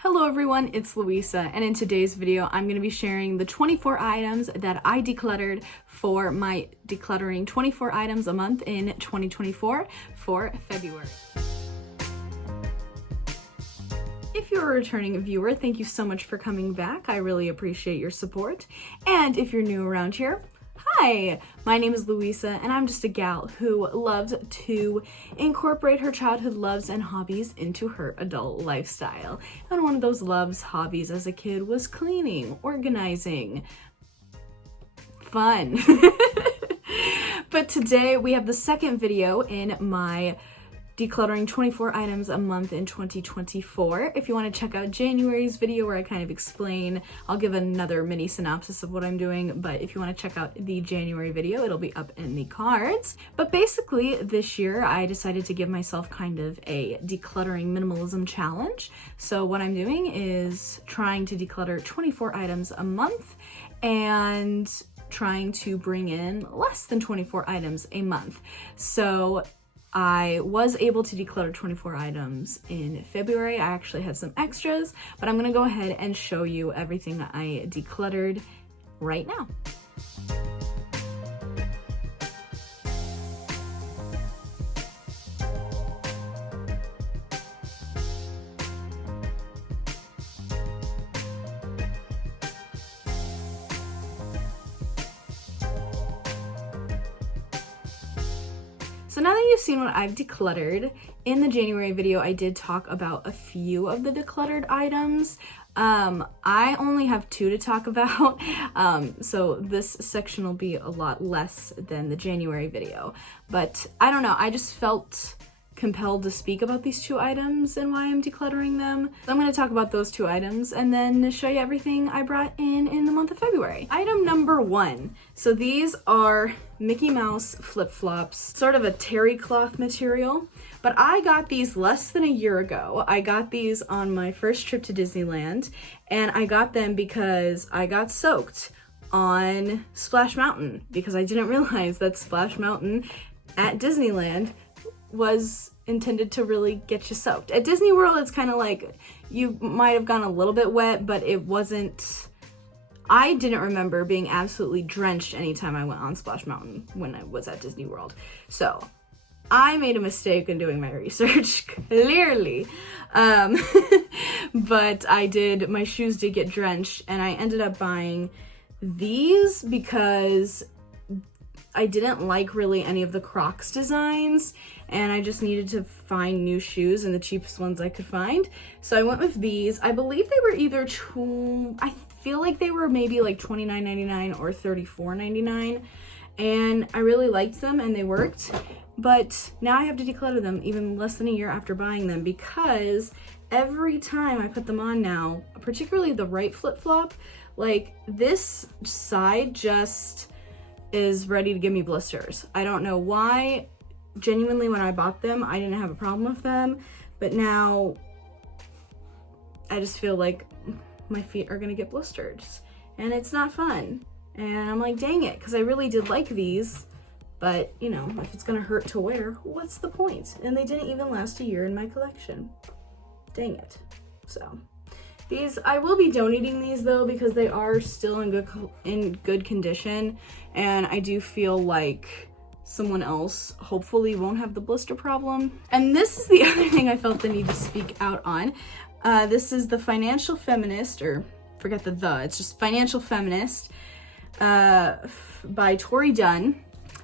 Hello everyone, it's Louisa, and in today's video I'm going to be sharing the 24 items that I decluttered for my decluttering 24 items a month in 2024 for February. If you're a returning viewer, thank you so much for coming back. I really appreciate your support. And if you're new around here, hi! My name is Louisa, and I'm just a gal who loves to incorporate her childhood loves and hobbies into her adult lifestyle. And one of those loves, hobbies as a kid was cleaning, organizing, fun. But today we have the second video in my decluttering 24 items a month in 2024. If you want to check out January's video where I kind of explain, I'll give another mini synopsis of what I'm doing, but if you want to check out the January video, it'll be up in the cards. But basically this year I decided to give myself kind of a decluttering minimalism challenge. So what I'm doing is trying to declutter 24 items a month and trying to bring in less than 24 items a month. So I was able to declutter 24 items in February. I actually had some extras, but I'm gonna go ahead and show you everything that I decluttered right now. So now that you've seen what I've decluttered, in the January video I did talk about a few of the decluttered items. I only have 2 to talk about, so this section will be a lot less than the January video. But I don't know, I just felt compelled to speak about these 2 items and why I'm decluttering them. So I'm going to talk about those 2 items and then show you everything I brought in the month of February. Item number 1. So these are Mickey Mouse flip-flops, sort of a terry cloth material, but I got these less than a year ago. I got these on my first trip to Disneyland, and I got them because I got soaked on Splash Mountain, because I didn't realize that Splash Mountain at Disneyland was intended to really get you soaked. At Disney World, it's kind of like you might have gone a little bit wet, but it wasn't. I didn't remember being absolutely drenched anytime I went on Splash Mountain when I was at Disney World. So I made a mistake in doing my research, clearly. But my shoes did get drenched, and I ended up buying these because I didn't like really any of the Crocs designs, and I just needed to find new shoes and the cheapest ones I could find. So I went with these. I believe they were either I feel like they were maybe like $29.99 or $34.99, and I really liked them and they worked. But now I have to declutter them even less than a year after buying them, because every time I put them on now, particularly the right flip-flop, like this side just is ready to give me blisters. I don't know why. Genuinely, when I bought them, I didn't have a problem with them, but now I just feel like my feet are gonna get blistered, and it's not fun. And I'm like, dang it, because I really did like these, but you know, if it's gonna hurt to wear, what's the point? And they didn't even last a year in my collection. Dang it. So these, I will be donating these though, because they are still in good condition, and I do feel like someone else hopefully won't have the blister problem. And this is the other thing I felt the need to speak out on. This is The Financial Feminist, or forget it's just Financial Feminist, by Tori Dunn.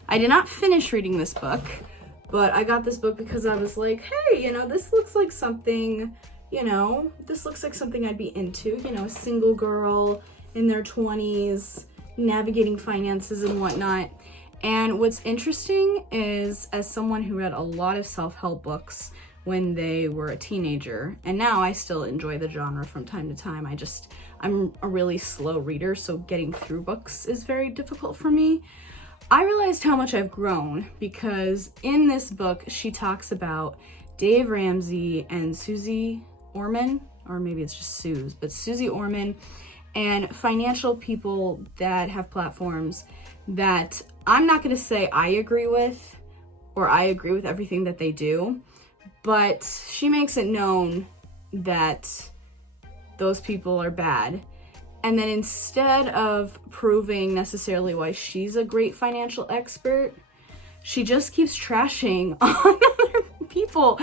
I did not finish reading this book, but I got this book because I was like, hey, you know, this looks like something, this looks like something I'd be into, a single girl in their 20s, navigating finances and whatnot. And what's interesting is, as someone who read a lot of self-help books when they were a teenager, and now I still enjoy the genre from time to time, I'm a really slow reader, so getting through books is very difficult for me. I realized how much I've grown, because in this book she talks about Dave Ramsey and Susie Orman, or maybe it's just Suze, but Susie Orman, and financial people that have platforms that I'm not going to say I agree with, or I agree with everything that they do, but she makes it known that those people are bad. And then instead of proving necessarily why she's a great financial expert, she just keeps trashing on other people.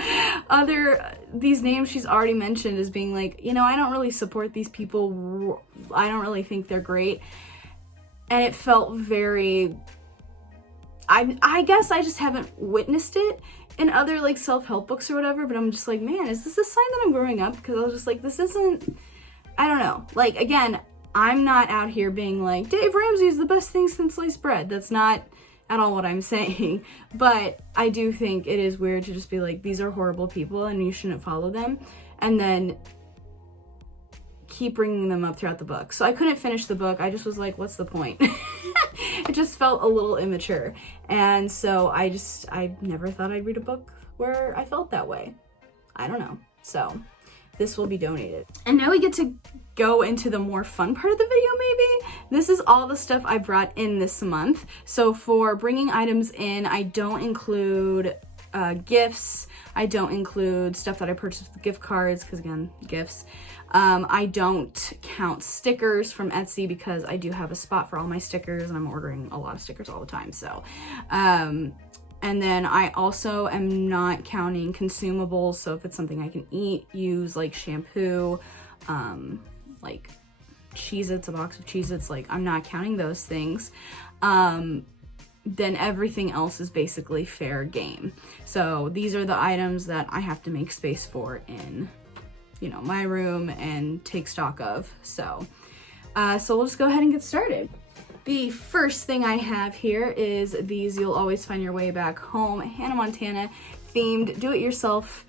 These names she's already mentioned as being like, you know, I don't really support these people. I don't really think they're great. And it felt very, I guess I just haven't witnessed it in other like self-help books or whatever, but I'm just like, man, is this a sign that I'm growing up? Because I was just like, this isn't, I don't know. Like, again, I'm not out here being like, Dave Ramsey is the best thing since sliced bread. That's not at all what I'm saying. But I do think it is weird to just be like, these are horrible people and you shouldn't follow them. And then keep bringing them up throughout the book. So I couldn't finish the book. I just was like, what's the point? It just felt a little immature. And so I never thought I'd read a book where I felt that way. I don't know. So this will be donated. And now we get to go into the more fun part of the video, maybe. This is all the stuff I brought in this month. So for bringing items in, I don't include gifts. I don't include stuff that I purchased with gift cards, because again, gifts. I don't count stickers from Etsy because I do have a spot for all my stickers and I'm ordering a lot of stickers all the time. So, and then I also am not counting consumables. So if it's something I can eat, use, like shampoo, like Cheez-Its, a box of Cheez-Its, like I'm not counting those things. Then everything else is basically fair game. So these are the items that I have to make space for in, you know, my room and take stock of. So we'll just go ahead and get started. The first thing I have here is these You'll Always Find Your Way Back Home Hannah Montana themed do-it-yourself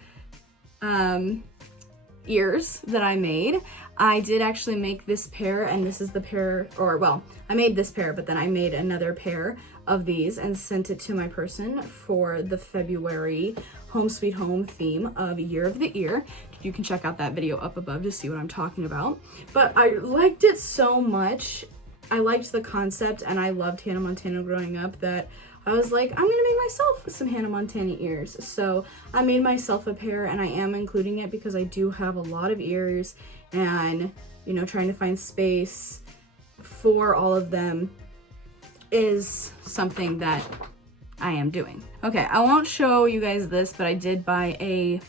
ears that I made. I did actually make this pair, and this is the pair, or well, I made this pair, but then I made another pair of these and sent it to my person for the February Home Sweet Home theme of Year of the Ear. You can check out that video up above to see what I'm talking about. But I liked it so much. I liked the concept and I loved Hannah Montana growing up that I was like, I'm gonna make myself some Hannah Montana ears. So I made myself a pair and I am including it because I do have a lot of ears and, you know, trying to find space for all of them is something that I am doing. Okay, I won't show you guys this, but I did buy a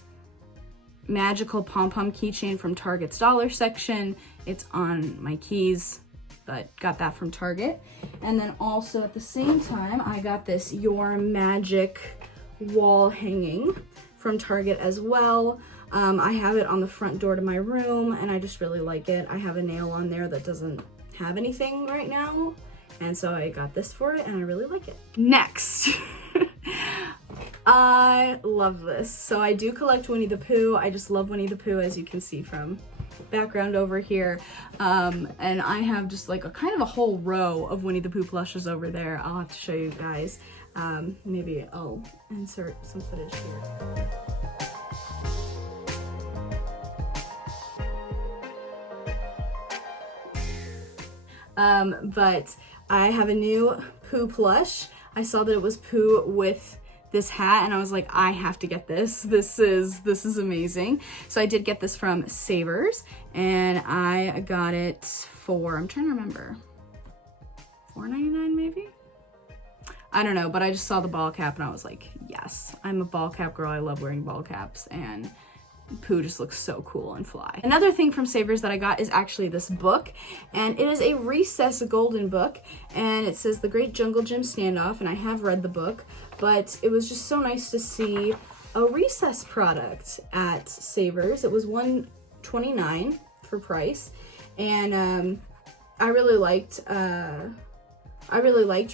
magical pom-pom keychain from Target's dollar section. It's on my keys, but got that from Target. And then also at the same time, I got this Your Magic wall hanging from Target as well. I have it on the front door to my room and I just really like it. I have a nail on there that doesn't have anything right now. And so I got this for it and I really like it. Next, I love this. So I do collect Winnie the Pooh. I just love Winnie the Pooh, as you can see from background over here. And I have just like a kind of a whole row of Winnie the Pooh plushes over there. I'll have to show you guys. Maybe I'll insert some footage here. But I have a new Pooh plush. I saw that it was Pooh with this hat and I was like, I have to get this. This is amazing. So I did get this from Savers and I got it for, I'm trying to remember, $4.99 maybe? I don't know, but I just saw the ball cap and I was like, yes, I'm a ball cap girl. I love wearing ball caps and Pooh just looks so cool and fly. Another thing from Savers that I got is actually this book, and it is a Recess Golden book, and it says The Great Jungle Gym Standoff, and I have read the book, but it was just so nice to see a Recess product at Savers. It was $1.29 for price, and I really liked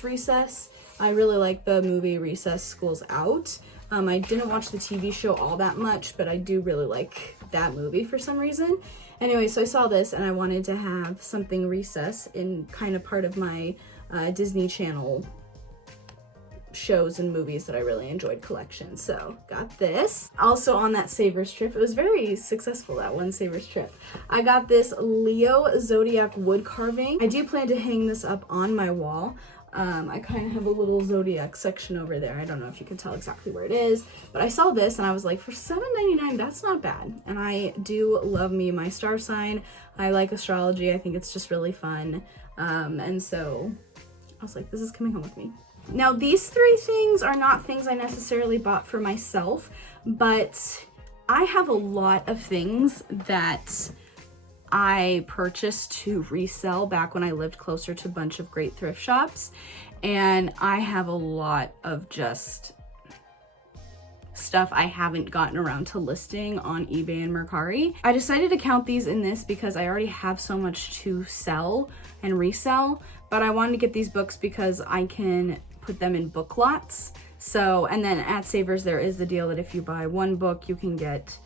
Recess. I really liked the movie Recess School's Out. I didn't watch the TV show all that much, but I do really like that movie for some reason. Anyway, so I saw this and I wanted to have something Recess in kind of part of my Disney Channel shows and movies that I really enjoyed collection. So got this. Also on that Savers trip, it was very successful, that one Savers trip. I got this Leo Zodiac wood carving. I do plan to hang this up on my wall. I kind of have a little zodiac section over there. I don't know if you can tell exactly where it is, but I saw this and I was like, for $7.99, that's not bad. And I do love me my star sign. I like astrology. I think it's just really fun. And so I was like, this is coming home with me. Now, these 3 things are not things I necessarily bought for myself, but I have a lot of things that I purchased to resell back when I lived closer to a bunch of great thrift shops. And I have a lot of just stuff I haven't gotten around to listing on eBay and Mercari. I decided to count these in this because I already have so much to sell and resell, but I wanted to get these books because I can put them in book lots. So, and then at Savers, there is the deal that if you buy 1 book, you can get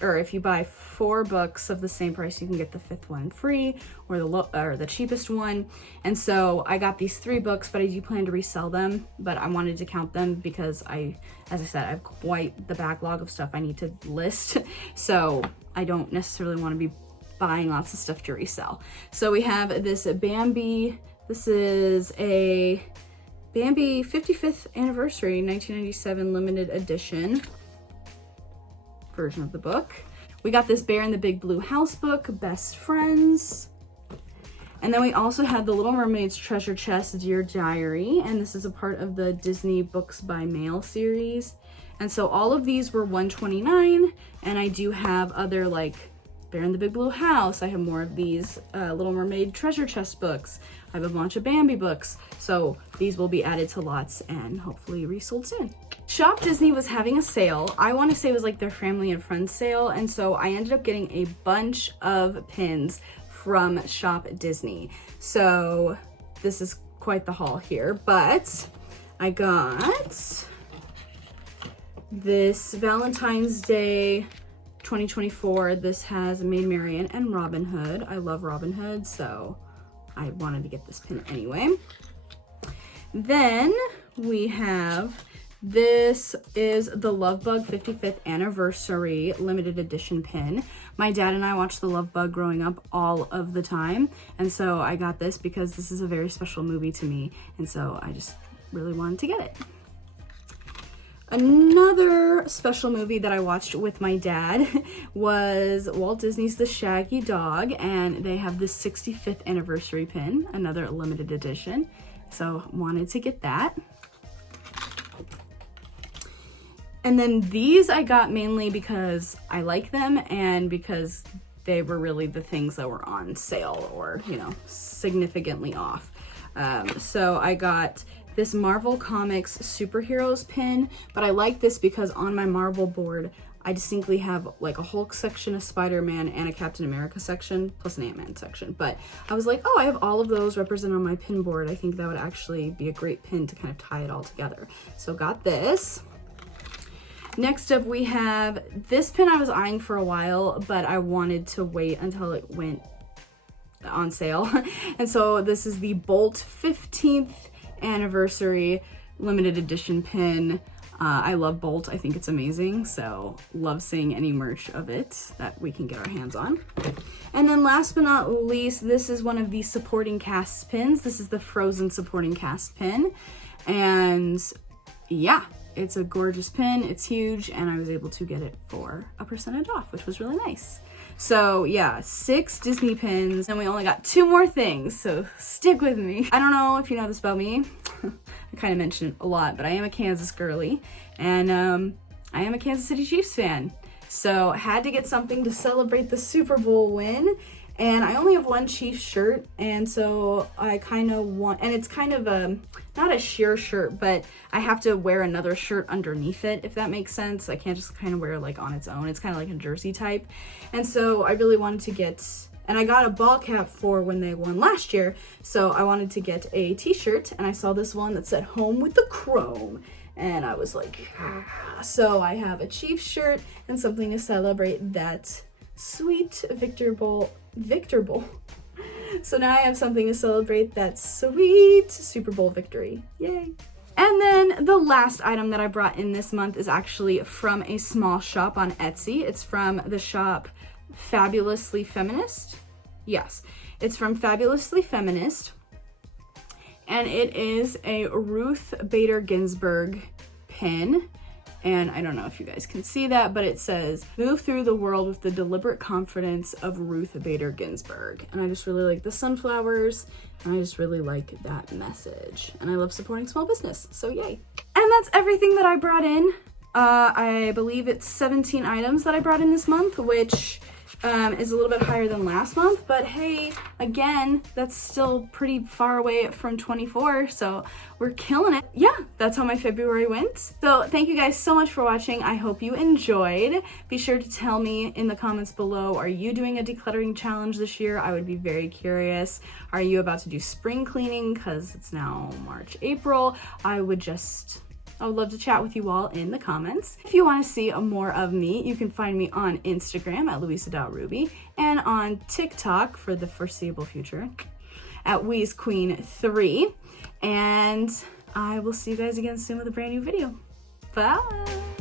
or if you buy 4 books of the same price, you can get the 5th one free, or the cheapest one. And so I got these 3 books, but I do plan to resell them, but I wanted to count them because as I said, I have quite the backlog of stuff I need to list. So I don't necessarily want to be buying lots of stuff to resell. So we have this Bambi. This is a Bambi 55th anniversary 1997 limited edition version of the book. We got this Bear in the Big Blue House book, Best Friends. And then we also had the Little Mermaid's Treasure Chest, Dear Diary, and this is a part of the Disney Books by Mail series. And so all of these were $129, and I do have other like Bear in the Big Blue House. I have more of these Little Mermaid Treasure Chest books. I have a bunch of Bambi books. So these will be added to lots and hopefully resold soon. Shop Disney was having a sale. I want to say it was like their family and friends sale. And so I ended up getting a bunch of pins from Shop Disney. So this is quite the haul here, but I got this Valentine's Day 2024. This has Maid Marian and Robin Hood. I love Robin Hood, so I wanted to get this pin anyway. Then we have, this is the Love Bug 55th anniversary limited edition pin. My dad and I watched the Love Bug growing up all of the time, and so I got this because this is a very special movie to me, and so I just really wanted to get it. Another special movie that I watched with my dad was Walt Disney's The Shaggy Dog, and they have the 65th anniversary pin, another limited edition. So wanted to get that. And then these I got mainly because I like them and because they were really the things that were on sale or, you know, significantly off. So I got this Marvel Comics Superheroes pin, but I like this because on my Marvel board, I distinctly have like a Hulk section, a Spider-Man, and a Captain America section, plus an Ant-Man section. But I was like, oh, I have all of those represented on my pin board. I think that would actually be a great pin to kind of tie it all together. So got this. Next up, we have this pin I was eyeing for a while, but I wanted to wait until it went on sale. And so this is the Bolt 15th anniversary limited edition pin. I love Bolt. I think it's amazing. So love seeing any merch of it that we can get our hands on. And then last but not least, this is one of the supporting cast pins. This is the Frozen supporting cast pin. And yeah, it's a gorgeous pin. It's huge. And I was able to get it for a percentage off, which was really nice. So yeah, 6 Disney pins, and we only got 2 more things, so stick with me. I don't know if you know this about me. I kind of mention it a lot, but I am a Kansas girly, and I am a Kansas City Chiefs fan. So I had to get something to celebrate the Super Bowl win, and I only have one Chiefs shirt, and so I kind of want, and it's kind of a, not a sheer shirt, but I have to wear another shirt underneath it, if that makes sense. I can't just kind of wear it like on its own. It's kind of like a jersey type. And so I really wanted to get, and I got a ball cap for when they won last year, so I wanted to get a t-shirt, and I saw this one that said Home with the Chrome, and I was like, ah. So I have a Chiefs shirt and something to celebrate that sweet Victor Bowl. So now I have something to celebrate that sweet Super Bowl victory. Yay. And then the last item that I brought in this month is actually from a small shop on Etsy. It's from the shop Fabulously Feminist. Yes, it's from Fabulously Feminist. and it is a Ruth Bader Ginsburg pin. And I don't know if you guys can see that, but it says, "Move through the world with the deliberate confidence of Ruth Bader Ginsburg." And I just really like the sunflowers, and I just really like that message. And I love supporting small business, so yay. And that's everything that I brought in. I believe it's 17 items that I brought in this month, which is a little bit higher than last month, but hey, again, that's still pretty far away from 24, so we're killing it. Yeah, that's how my February went. So thank you guys so much for watching. I hope you enjoyed. Be sure to tell me in the comments below, are you doing a decluttering challenge this year? I would be very curious. Are you about to do spring cleaning? Because it's now March, April. I would love to chat with you all in the comments. If you want to see more of me, you can find me on Instagram at louisa.ruby and on TikTok for the foreseeable future at WheezQueen3. And I will see you guys again soon with a brand new video. Bye!